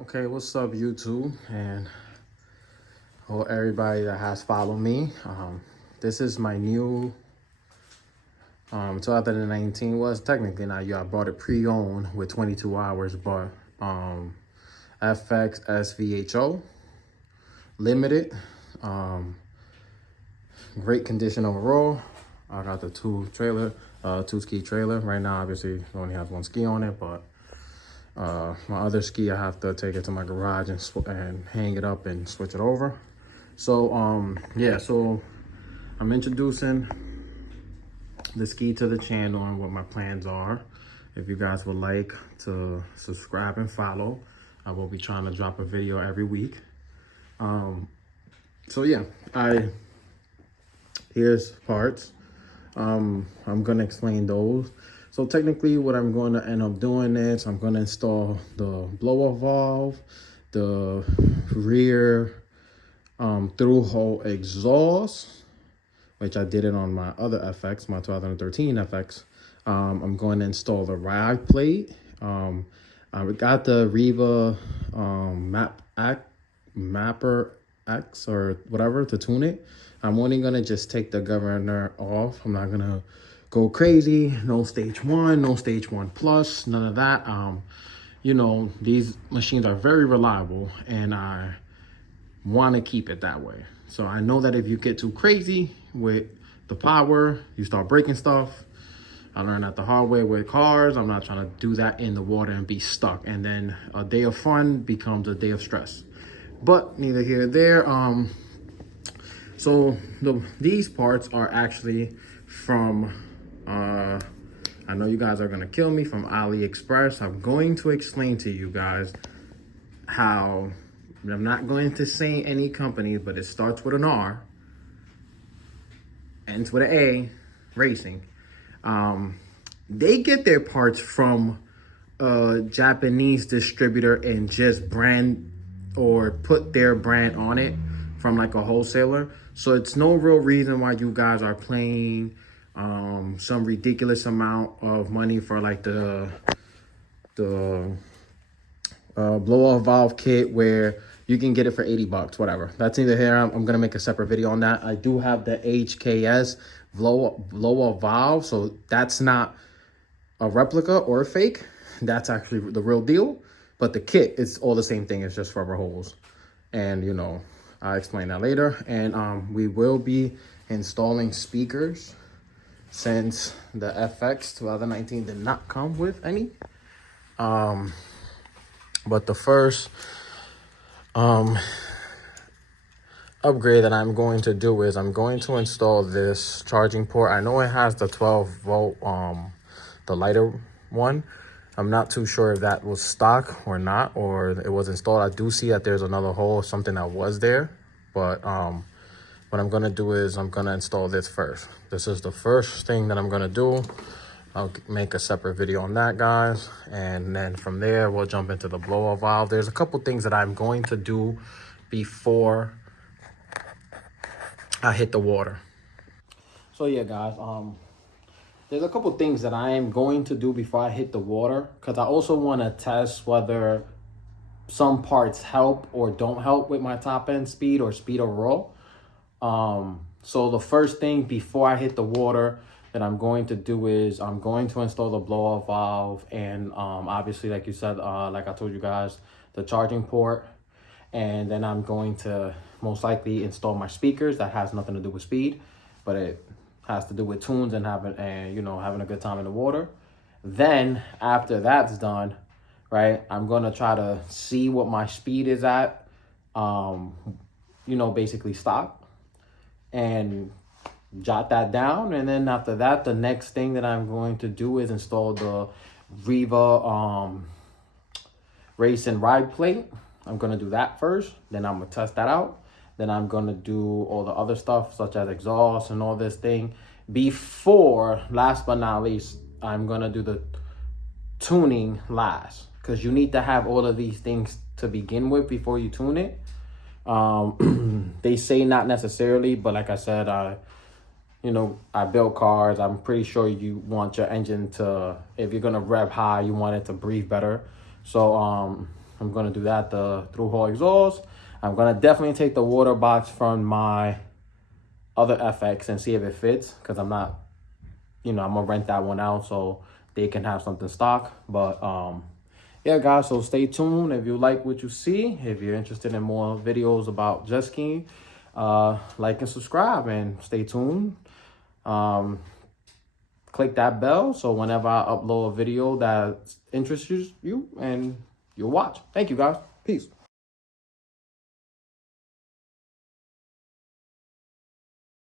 Okay, what's up, YouTube, and everybody that has followed me. This is my new 2019 was technically not you. I bought it pre-owned with 22 hours, but Fx Svho limited. Great condition overall. I got the two ski trailer. Right now, obviously, it only has one ski on it, but my other ski, I have to take it to my garage and hang it up and switch it over. So yeah, so I'm introducing the ski to the channel and what my plans are. If you guys would like to subscribe and follow, I will be trying to drop a video every week. So yeah, here's parts. I'm gonna explain those. So technically what I'm going to end up doing is I'm going to install the blow-off valve, the rear through hole exhaust, which I did it on my other FX, my 2013 FX. I'm going to install the ride plate. I got the Riva Mapper X or whatever to tune it. I'm only going to just take the governor off. I'm not going to go crazy. No stage 1, no stage 1 plus, none of that. You know, these machines are very reliable and I want to keep it that way. So I know that if you get too crazy with the power, you start breaking stuff. I learned that the hard way with cars. I'm not trying to do that in the water and be stuck. And then a day of fun becomes a day of stress. But neither here nor there. So these parts are actually from, I know you guys are gonna kill me, from AliExpress. I'm going to explain to you guys how, I'm not going to say any companies, but it starts with an R, ends with an A, racing. They get their parts from a Japanese distributor and just brand or put their brand on it from like a wholesaler. So it's no real reason why you guys are paying some ridiculous amount of money for like the blow-off valve kit where you can get it for 80 bucks, whatever. That's neither here. I'm gonna make a separate video on that. I do have the HKS blow-off valve, so that's not a replica or a fake. That's actually the real deal. But the kit is all the same thing. It's just rubber holes, and you know, I'll explain that later. And we will be installing speakers since the FX 2019 did not come with any. But the first upgrade that I'm going to do is I'm going to install this charging port. I know it has the 12 volt, the lighter one. I'm not too sure if that was stock or not, or it was installed. I do see that there's another hole, something that was there, but what I'm gonna do is I'm gonna install this first. This is the first thing that I'm gonna do. I'll make a separate video on that, guys, and then from there we'll jump into the blow-off valve. There's a couple things that I'm going to do before I hit the water. So yeah, guys, there's a couple things that I am going to do before I hit the water, because I also want to test whether some parts help or don't help with my top end speed or speed overall. So the first thing before I hit the water that I'm going to do is I'm going to install the blow-off valve and obviously, like you said, like I told you guys, the charging port. And then I'm going to most likely install my speakers. That has nothing to do with speed, but it has to do with tunes and having a good time in the water. Then after that's done, right, I'm gonna try to see what my speed is at, basically stock, and jot that down. And then after that, the next thing that I'm going to do is install the Riva race and ride plate. I'm gonna do that first, then I'm gonna test that out. Then I'm gonna do all the other stuff such as exhaust and all this thing. Before, last but not least, I'm gonna do the tuning last, because you need to have all of these things to begin with before you tune it. They say not necessarily, but like I said, I build cars. I'm pretty sure you want your engine to, if you're gonna rev high, you want it to breathe better. So I'm gonna do that, the through hole exhaust. I'm gonna definitely take the water box from my other FX and see if it fits, because I'm not, I'm gonna rent that one out so they can have something stock. But yeah, guys, so stay tuned. If you like what you see, if you're interested in more videos about jet skiing, like and subscribe, and stay tuned. Click that bell so whenever I upload a video that interests you, and you'll watch. Thank you, guys. Peace.